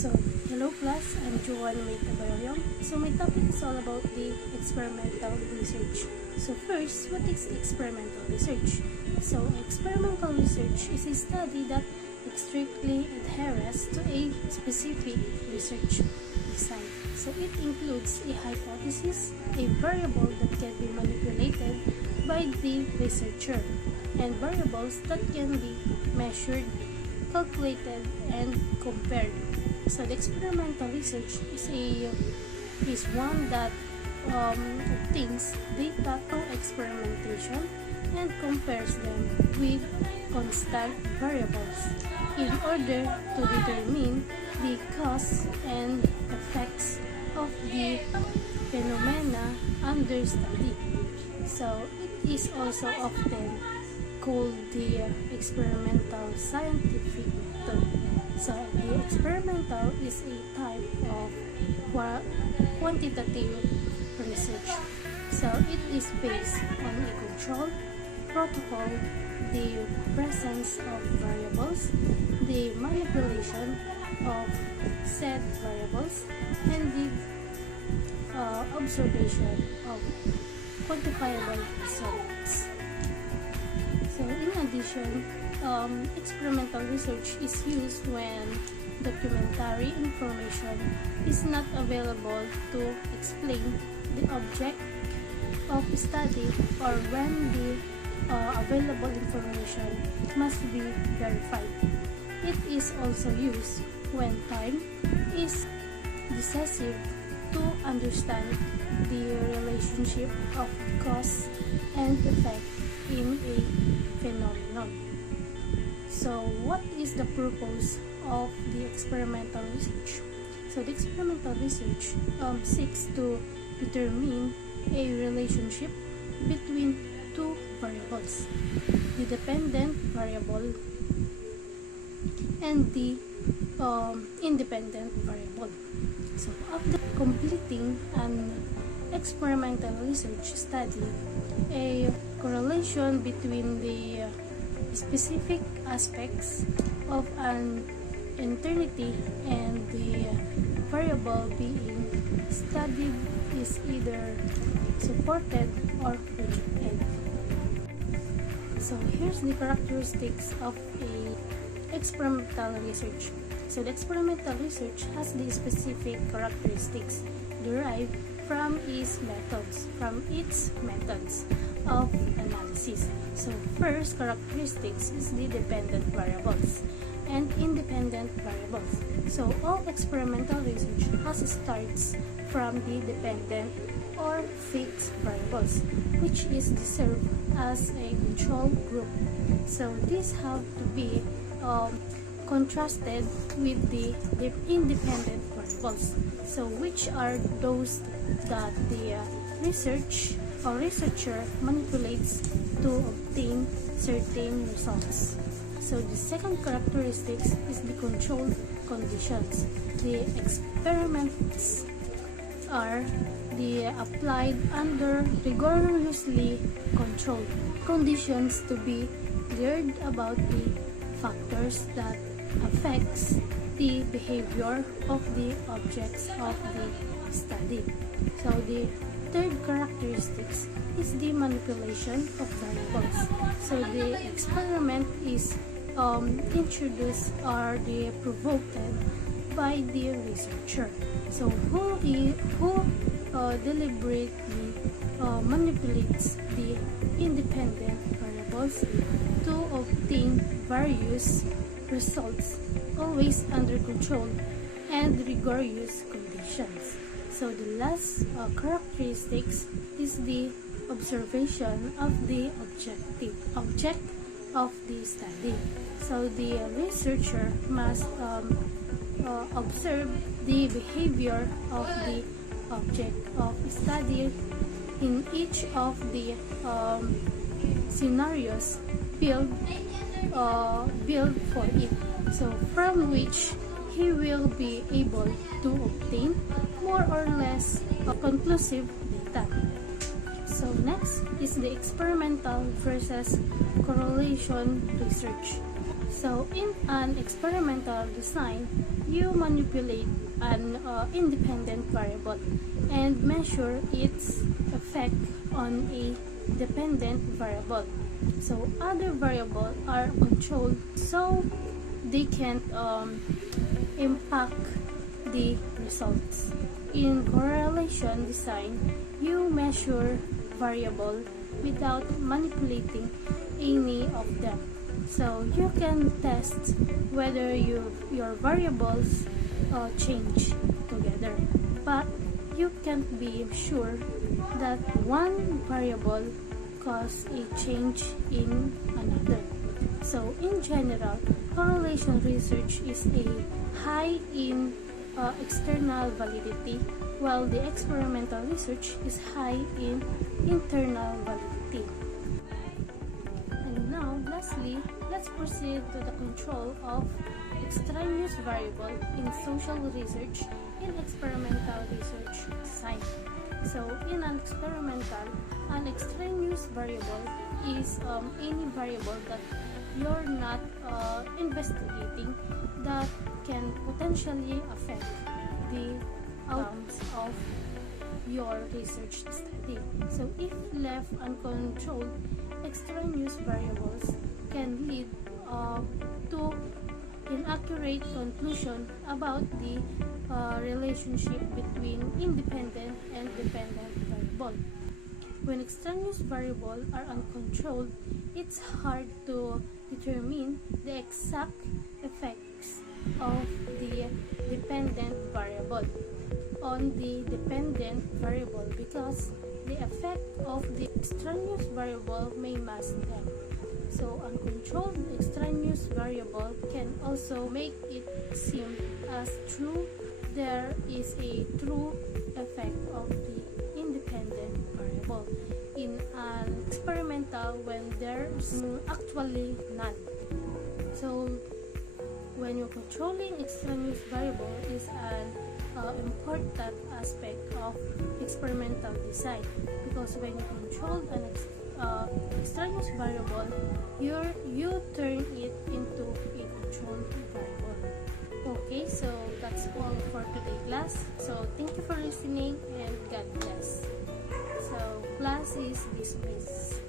So, hello class, I'm Joanne Maytabayong. So, my topic is all about the experimental research. So, first, what is experimental research? So, experimental research is a study that strictly adheres to a specific research design. So, it includes a hypothesis, a variable that can be manipulated by the researcher, and variables that can be measured, calculated, and compared. So the experimental research is one that obtains data through experimentation and compares them with constant variables in order to determine the cause and effects of the phenomena under study. So it is also often called the experimental scientific method. So the experimental is a type of quantitative research. So it is based on a controlled protocol, the presence of variables, the manipulation of said variables, and the observation of quantifiable results. So in addition, experimental research is used when documentary information is not available to explain the object of study, or when the available information must be verified. It is also used when time is decisive to understand the relationship of cause and effect in a phenomenon. So, what is the purpose of the experimental research? So, the experimental research seeks to determine a relationship between two variables, the dependent variable and the independent variable. So, after completing an experimental research study, a correlation between the specific aspects of an entity and the variable being studied is either supported or rejected. So here's the characteristics of a experimental research. So the experimental research has the specific characteristics derived from its methods of analysis. So first characteristics is the dependent variables and independent variables. So all experimental research starts from the dependent or fixed variables, which is served as a control group. So these have to be contrasted with the independent variables. So which are those that the researcher manipulates to obtain certain results. So the second characteristics is the controlled conditions. The experiments are applied under rigorously controlled conditions to be learned about the factors that affects the behavior of the objects of the study. So the third characteristics is the manipulation of variables. So the experiment is introduced or provoked by the researcher. So who deliberately manipulates the independent variables to obtain various results, always under control and rigorous conditions. So the last characteristics is the observation of the object of the study. So the researcher must observe the behavior of the object of study in each of the scenarios built for it. So from which he will be able to obtain more or less conclusive data. So next is the experimental versus correlation research. So in an experimental design, you manipulate an independent variable and measure its effect on a dependent variable. So other variables are controlled so they can't impact the results. In correlation design, you measure variable without manipulating any of them. So you can test whether your variables change together, but you can't be sure that one variable cause a change in another. So in general, correlation research is a high in external validity, while the experimental research is high in internal validity. And now, lastly, let's proceed to the control of extraneous variable in social research in experimental research design. So, in an experimental, an extraneous variable is any variable that you're not investigating that can potentially affect the outcomes of your research study. So if left uncontrolled, extraneous variables can lead to inaccurate conclusion about the relationship between independent and dependent variable. When extraneous variables are uncontrolled, it's hard to determine the exact effects of the dependent variable on the dependent variable because the effect of the extraneous variable may mask them. So uncontrolled extraneous variable can also make it seem as true there is a true effect of the independent variable in an experimental when there's actually none. So when you're controlling extraneous variable is an important aspect of experimental design, because when you control an extraneous variable, you turn it into a controlled variable. Okay, so that's all for today, class. So thank you for listening and God bless. So class is dismissed.